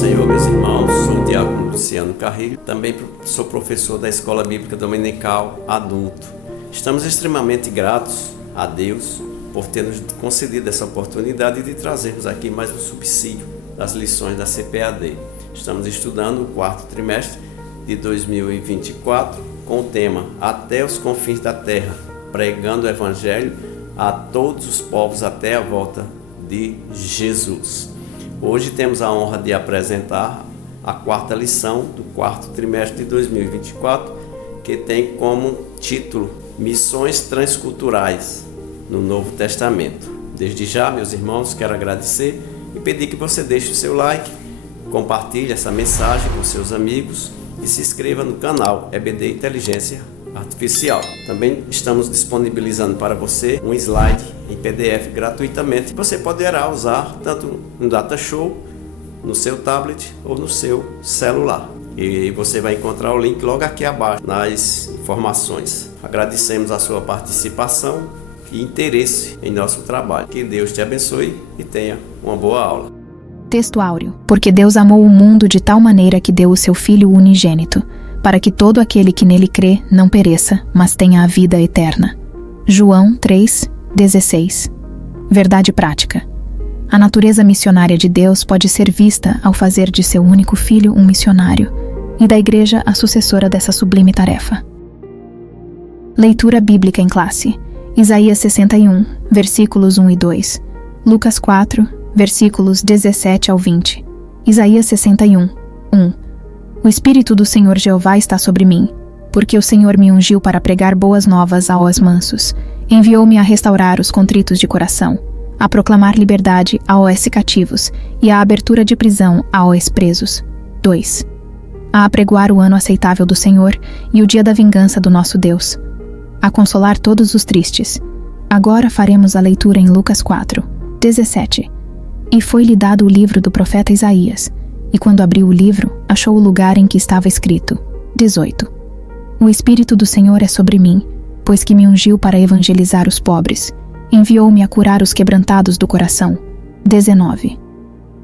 Senhor, meus irmãos. Sou o diácono Luciano Carrilho, também sou professor da Escola Bíblica Dominical Adulto. Estamos extremamente gratos a Deus por ter nos concedido essa oportunidade de trazermos aqui mais um subsídio das lições da CPAD. Estamos estudando o quarto trimestre de 2024 com o tema Até os confins da terra, pregando o Evangelho a todos os povos até a volta de Jesus. Hoje temos a honra de apresentar a quarta lição do quarto trimestre de 2024, que tem como título Missões Transculturais no Novo Testamento. Desde já, meus irmãos, quero agradecer e pedir que você deixe o seu like, compartilhe essa mensagem com seus amigos e se inscreva no canal EBD Inteligência Artificial. Também estamos disponibilizando para você um slide em PDF gratuitamente que você poderá usar tanto no Data Show, no seu tablet ou no seu celular. E você vai encontrar o link logo aqui abaixo nas informações. Agradecemos a sua participação e interesse em nosso trabalho. Que Deus te abençoe e tenha uma boa aula. Texto áureo. Porque Deus amou o mundo de tal maneira que deu o seu Filho unigênito, para que todo aquele que nele crê não pereça, mas tenha a vida eterna. João 3:16. Verdade prática. A natureza missionária de Deus pode ser vista ao fazer de seu único filho um missionário, e da Igreja a sucessora dessa sublime tarefa. Leitura bíblica em classe. Isaías 61, versículos 1 e 2. Lucas 4, versículos 17 ao 20. Isaías 61, 1. O Espírito do Senhor Jeová está sobre mim, porque o Senhor me ungiu para pregar boas novas aos mansos. Enviou-me a restaurar os contritos de coração, a proclamar liberdade aos cativos e a abertura de prisão aos presos. 2. A apregoar o ano aceitável do Senhor e o dia da vingança do nosso Deus. A consolar todos os tristes. Agora faremos a leitura em Lucas 4, 17. E foi-lhe dado o livro do profeta Isaías, e quando abriu o livro, achou o lugar em que estava escrito. 18. O Espírito do Senhor é sobre mim, pois que me ungiu para evangelizar os pobres. Enviou-me a curar os quebrantados do coração. 19.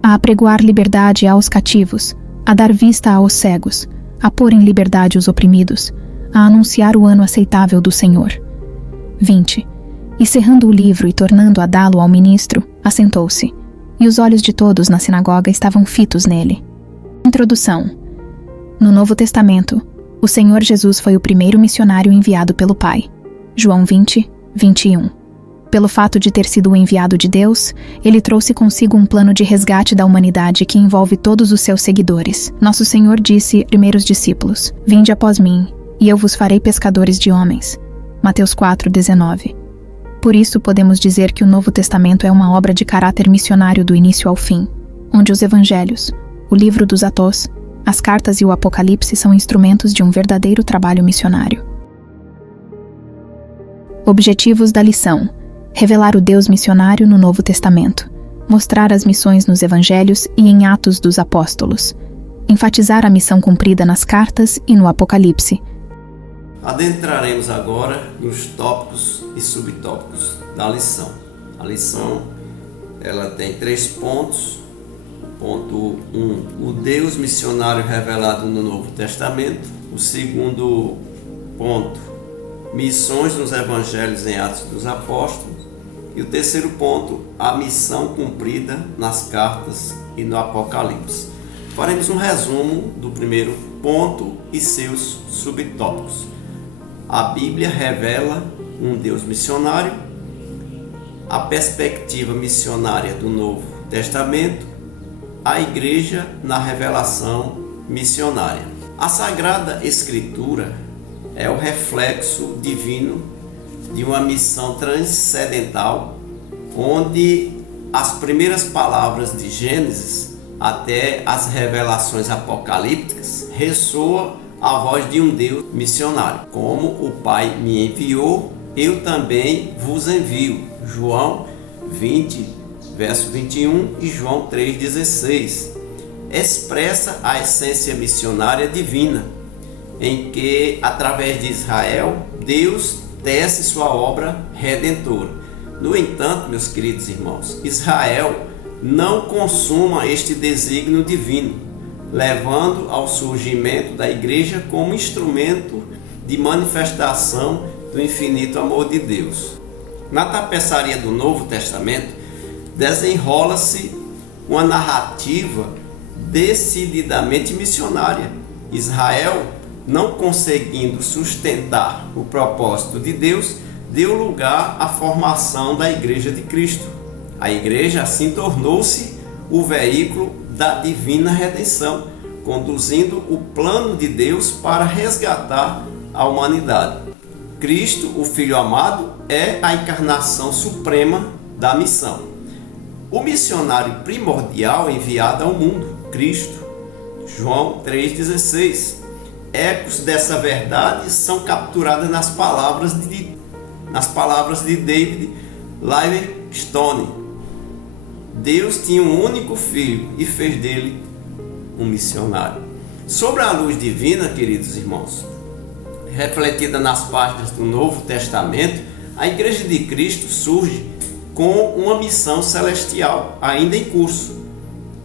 A apregoar liberdade aos cativos, a dar vista aos cegos, a pôr em liberdade os oprimidos, a anunciar o ano aceitável do Senhor. 20. E cerrando o livro e tornando a dá-lo ao ministro, assentou-se, e os olhos de todos na sinagoga estavam fitos nele. Introdução. No Novo Testamento, o Senhor Jesus foi o primeiro missionário enviado pelo Pai. João 20, 21. Pelo fato de ter sido o enviado de Deus, ele trouxe consigo um plano de resgate da humanidade que envolve todos os seus seguidores. Nosso Senhor disse aos primeiros discípulos: Vinde após mim, e eu vos farei pescadores de homens. Mateus 4, 19. Por isso podemos dizer que o Novo Testamento é uma obra de caráter missionário do início ao fim, onde os Evangelhos, o livro dos Atos, as cartas e o Apocalipse são instrumentos de um verdadeiro trabalho missionário. Objetivos da lição: revelar o Deus missionário no Novo Testamento, mostrar as missões nos Evangelhos e em Atos dos Apóstolos, enfatizar a missão cumprida nas cartas e no Apocalipse. Adentraremos agora nos tópicos e subtópicos da lição. A lição ela tem 3 pontos. Ponto 1, o Deus missionário revelado no Novo Testamento. O segundo ponto, missões nos Evangelhos em Atos dos Apóstolos. E o terceiro ponto, a missão cumprida nas cartas e no Apocalipse. Faremos um resumo do primeiro ponto e seus subtópicos. A Bíblia revela um Deus missionário, a perspectiva missionária do Novo Testamento, a Igreja na revelação missionária. A Sagrada Escritura é o reflexo divino de uma missão transcendental, onde as primeiras palavras de Gênesis até as revelações apocalípticas ressoa a voz de um Deus missionário. Como o Pai me enviou, eu também vos envio. João 20, verso 21 e João 3,16. Expressa a essência missionária divina, em que, através de Israel, Deus tece sua obra redentora. No entanto, meus queridos irmãos, Israel não consuma este desígnio divino, levando ao surgimento da igreja como instrumento de manifestação do infinito amor de Deus. Na tapeçaria do Novo Testamento, desenrola-se uma narrativa decididamente missionária. Israel, não conseguindo sustentar o propósito de Deus, deu lugar à formação da Igreja de Cristo. A Igreja assim tornou-se o veículo da divina redenção, conduzindo o plano de Deus para resgatar a humanidade. Cristo, o Filho amado, é a encarnação suprema da missão. O missionário primordial enviado ao mundo, Cristo. João 3,16. Ecos dessa verdade são capturadas nas palavras de David Livingstone. Deus tinha um único filho e fez dele um missionário. Sobre a luz divina, queridos irmãos, refletida nas páginas do Novo Testamento, a Igreja de Cristo surge com uma missão celestial ainda em curso: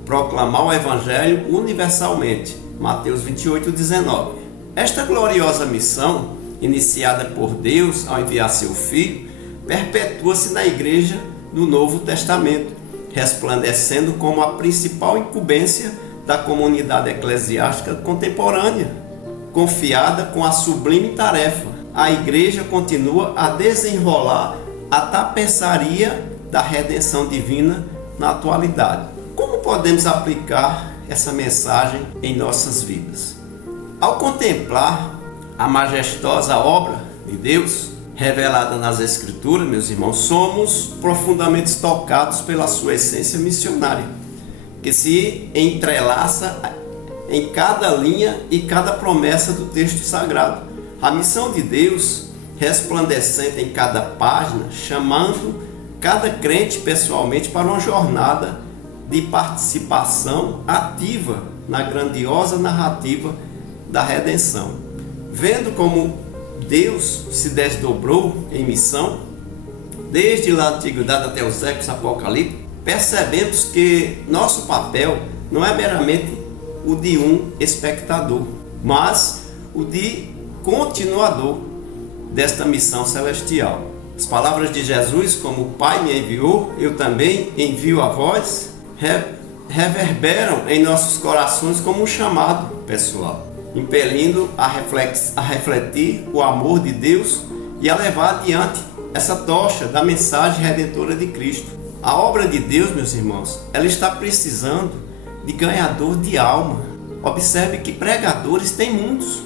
proclamar o Evangelho universalmente. Mateus 28:19. Esta gloriosa missão, iniciada por Deus ao enviar seu Filho, perpetua-se na Igreja do Novo Testamento, resplandecendo como a principal incumbência da comunidade eclesiástica contemporânea. Confiada com a sublime tarefa, a Igreja continua a desenrolar a tapeçaria da redenção divina na atualidade. Como podemos aplicar essa mensagem em nossas vidas? Ao contemplar a majestosa obra de Deus revelada nas Escrituras, meus irmãos, somos profundamente tocados pela sua essência missionária, que se entrelaça em cada linha e cada promessa do texto sagrado. A missão de Deus, resplandecente em cada página, chamando cada crente pessoalmente para uma jornada de participação ativa na grandiosa narrativa da redenção. Vendo como Deus se desdobrou em missão, desde a antiguidade até os séculos apocalípticos, percebemos que nosso papel não é meramente o de um espectador, mas o de continuador desta missão celestial. As palavras de Jesus, como o Pai me enviou, eu também envio a vós, reverberam em nossos corações como um chamado pessoal, impelindo a refletir o amor de Deus e a levar adiante essa tocha da mensagem redentora de Cristo. A obra de Deus, meus irmãos, ela está precisando de ganhador de alma. Observe que pregadores tem muitos.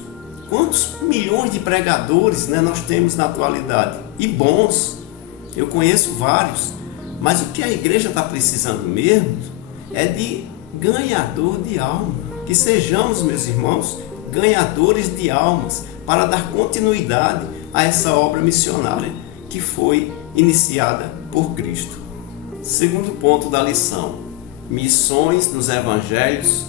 Quantos milhões de pregadores, nós temos na atualidade? E bons, eu conheço vários. Mas o que a igreja está precisando mesmo é de ganhador de alma. Que sejamos, meus irmãos, ganhadores de almas para dar continuidade a essa obra missionária que foi iniciada por Cristo. Segundo ponto da lição: missões nos evangelhos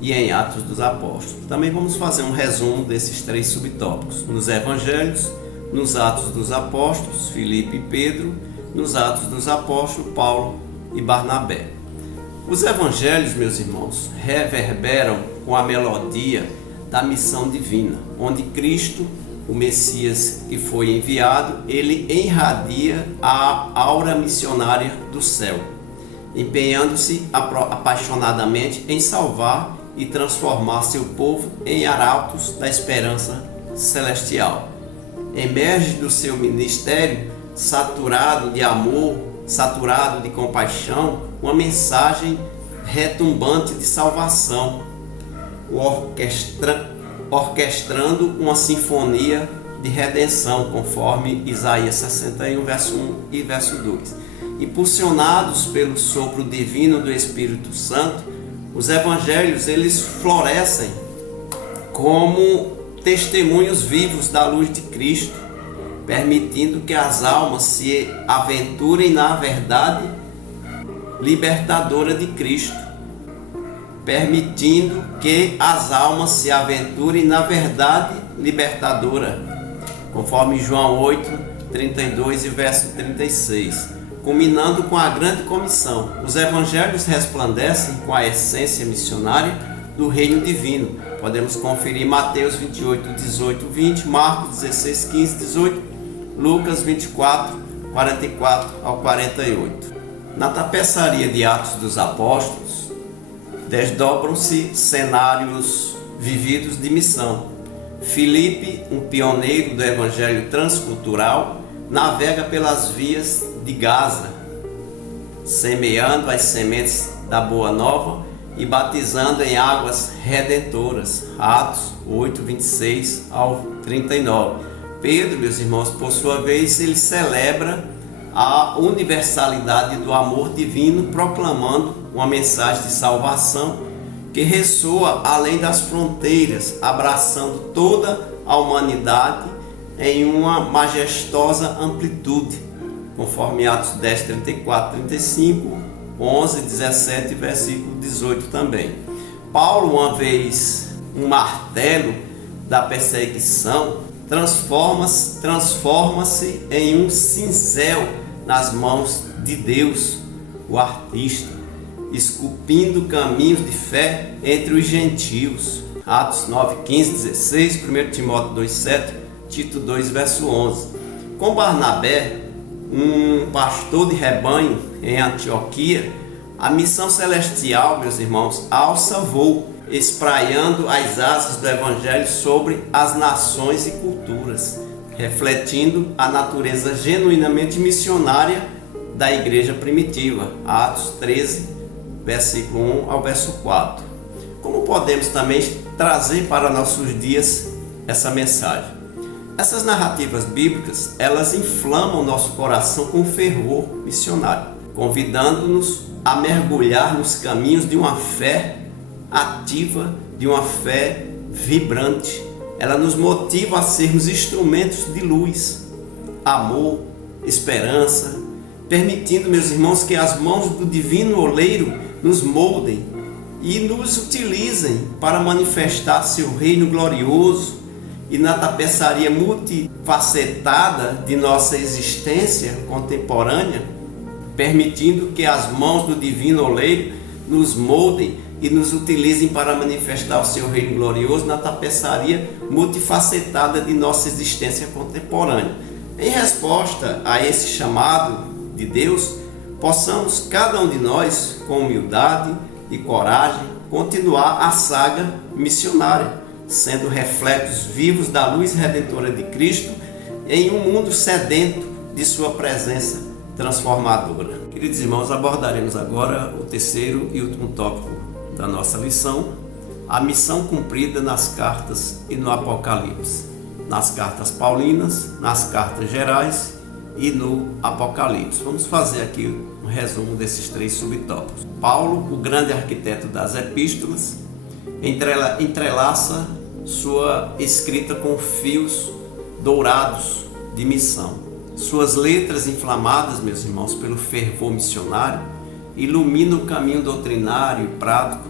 e em Atos dos Apóstolos. Também vamos fazer um resumo desses três subtópicos: nos evangelhos, nos Atos dos Apóstolos, Filipe e Pedro, nos Atos dos Apóstolos, Paulo e Barnabé. Os evangelhos, meus irmãos, reverberam com a melodia da missão divina, onde Cristo, o Messias que foi enviado, ele irradia a aura missionária do céu, empenhando-se apaixonadamente em salvar e transformar seu povo em arautos da esperança celestial. Emerge do seu ministério, saturado de amor, saturado de compaixão, uma mensagem retumbante de salvação, orquestrando uma sinfonia de redenção, conforme Isaías 61, verso 1 e verso 2. Impulsionados pelo sopro divino do Espírito Santo, os evangelhos eles florescem como testemunhos vivos da luz de Cristo, permitindo que as almas se aventurem na verdade libertadora de Cristo. Permitindo que as almas se aventurem na verdade libertadora, conforme João 8, 32 e verso 36. culminando com a grande comissão. Os evangelhos resplandecem com a essência missionária do reino divino. Podemos conferir Mateus 28, 18, 20, Marcos 16, 15, 18, Lucas 24, 44 ao 48. Na tapeçaria de Atos dos Apóstolos, desdobram-se cenários vividos de missão. Filipe, um pioneiro do evangelho transcultural, navega pelas vias de Gaza, semeando as sementes da Boa Nova e batizando em águas redentoras. Atos 8, 26 ao 39. Pedro, meus irmãos, por sua vez, ele celebra a universalidade do amor divino, proclamando uma mensagem de salvação que ressoa além das fronteiras, abraçando toda a humanidade em uma majestosa amplitude, conforme Atos 10, 34, 35, 11, 17 e versículo 18 também. Paulo, uma vez um martelo da perseguição, transforma-se em um cincel nas mãos de Deus, o artista, esculpindo caminhos de fé entre os gentios. Atos 9, 15, 16, 1 Timóteo 2, 7, Tito 2, verso 11. Com Barnabé, um pastor de rebanho em Antioquia, a missão celestial, meus irmãos, alça voo, espraiando as asas do evangelho sobre as nações e culturas, refletindo a natureza genuinamente missionária da igreja primitiva. Atos 13, versículo 1 ao verso 4. Como podemos também trazer para nossos dias essa mensagem? Essas narrativas bíblicas, elas inflamam nosso coração com fervor missionário, convidando-nos a mergulhar nos caminhos de uma fé ativa, de uma fé vibrante. Ela nos motiva a sermos instrumentos de luz, amor, esperança, permitindo, meus irmãos, que as mãos do divino oleiro nos moldem e nos utilizem para manifestar seu reino glorioso e na tapeçaria multifacetada de nossa existência contemporânea, permitindo que as mãos do divino oleiro nos moldem e nos utilizem para manifestar o seu reino glorioso na tapeçaria multifacetada de nossa existência contemporânea. Em resposta a esse chamado de Deus, possamos cada um de nós, com humildade e coragem, continuar a saga missionária, sendo reflexos vivos da luz redentora de Cristo em um mundo sedento de sua presença transformadora. Queridos irmãos, abordaremos agora o terceiro e último tópico da nossa lição, a missão cumprida nas cartas e no Apocalipse, nas cartas paulinas, nas cartas gerais e no Apocalipse. Vamos fazer aqui um resumo desses três subtópicos. Paulo, o grande arquiteto das epístolas, entrelaça sua escrita com fios dourados de missão. Suas letras inflamadas, meus irmãos, pelo fervor missionário, iluminam o caminho doutrinário e prático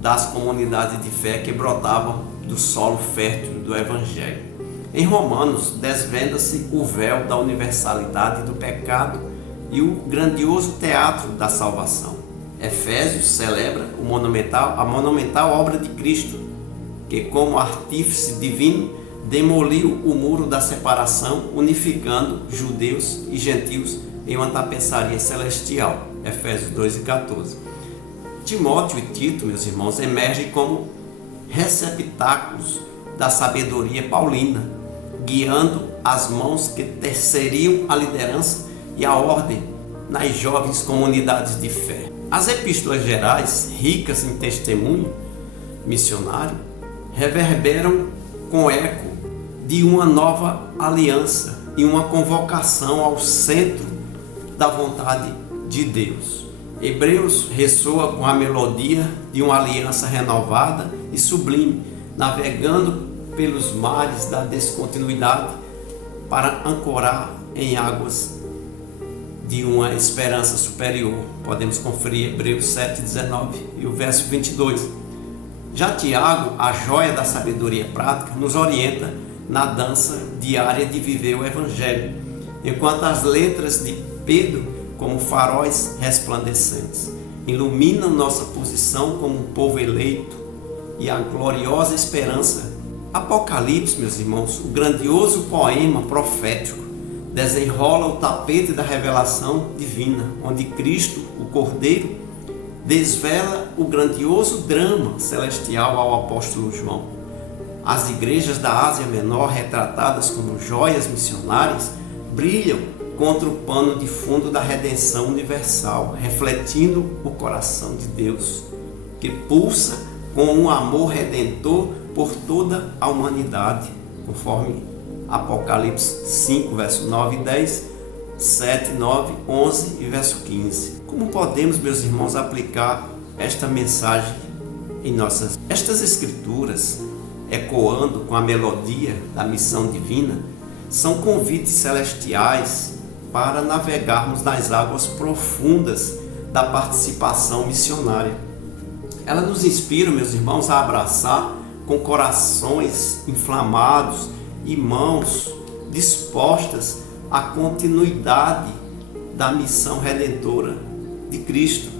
das comunidades de fé que brotavam do solo fértil do Evangelho. Em Romanos, desvenda-se o véu da universalidade do pecado e o grandioso teatro da salvação. Efésios celebra a monumental obra de Cristo, que como artífice divino demoliu o muro da separação, unificando judeus e gentios em uma tapeçaria celestial. Efésios 2 e 14. Timóteo e Tito, meus irmãos, emergem como receptáculos da sabedoria paulina, guiando as mãos que terceiriam a liderança e a ordem nas jovens comunidades de fé. As epístolas gerais, ricas em testemunho missionário, reverberam com eco de uma nova aliança e uma convocação ao centro da vontade de Deus. Hebreus ressoa com a melodia de uma aliança renovada e sublime, navegando pelos mares da descontinuidade para ancorar em águas de uma esperança superior. Podemos conferir Hebreus 7:19 e o verso 22. Já Tiago, a joia da sabedoria prática, nos orienta na dança diária de viver o Evangelho, enquanto as letras de Pedro como faróis resplandecentes. Iluminam nossa posição como um povo eleito e a gloriosa esperança. Apocalipse, meus irmãos, o grandioso poema profético, desenrola o tapete da revelação divina, onde Cristo, o Cordeiro, desvela o grandioso drama celestial ao apóstolo João. As igrejas da Ásia Menor, retratadas como joias missionárias, brilham contra o pano de fundo da redenção universal, refletindo o coração de Deus, que pulsa com um amor redentor por toda a humanidade, conforme Apocalipse 5, verso 9 e 10, 7, 9, 11 e verso 15. Como podemos, meus irmãos, aplicar esta mensagem em nossas... Estas escrituras, ecoando com a melodia da missão divina, são convites celestiais para navegarmos nas águas profundas da participação missionária. Ela nos inspira, meus irmãos, a abraçar com corações inflamados e mãos dispostas à continuidade da missão redentora de Cristo,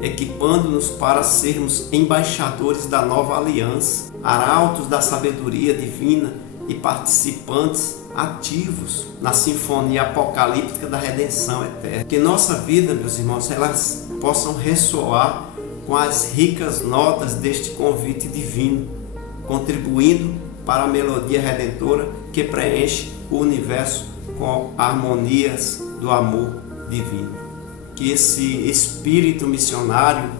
equipando-nos para sermos embaixadores da nova aliança, arautos da sabedoria divina e participantes ativos na sinfonia apocalíptica da redenção eterna. Que nossa vida, meus irmãos, elas possam ressoar com as ricas notas deste convite divino, contribuindo para a melodia redentora que preenche o universo com harmonias do amor divino. Que esse espírito missionário,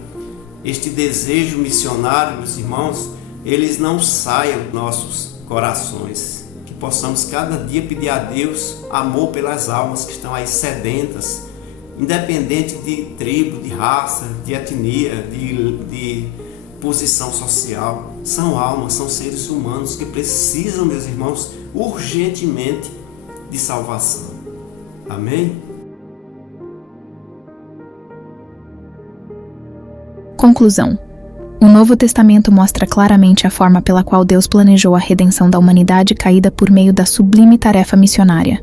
este desejo missionário, meus irmãos, eles não saiam dos nossos corações. Que possamos cada dia pedir a Deus amor pelas almas que estão aí sedentas, independente de tribo, de raça, de etnia, de posição social. São almas, são seres humanos que precisam, meus irmãos, urgentemente de salvação. Amém? Conclusão. O Novo Testamento mostra claramente a forma pela qual Deus planejou a redenção da humanidade caída por meio da sublime tarefa missionária.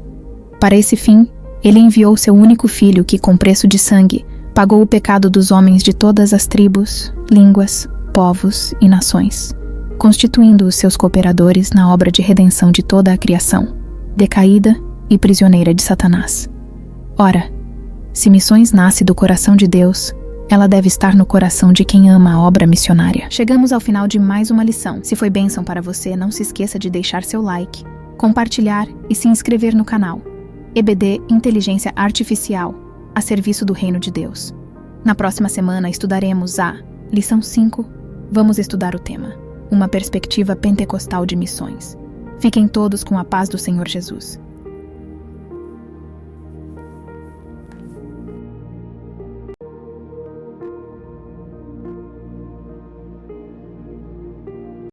Para esse fim, Ele enviou seu único Filho que, com preço de sangue, pagou o pecado dos homens de todas as tribos, línguas, povos e nações, constituindo-os seus cooperadores na obra de redenção de toda a criação, decaída e prisioneira de Satanás. Ora, se missões nasce do coração de Deus, ela deve estar no coração de quem ama a obra missionária. Chegamos ao final de mais uma lição. Se foi bênção para você, não se esqueça de deixar seu like, compartilhar e se inscrever no canal. EBD Inteligência Artificial, a serviço do Reino de Deus. Na próxima semana estudaremos a lição 5. Vamos estudar o tema: uma perspectiva pentecostal de missões. Fiquem todos com a paz do Senhor Jesus.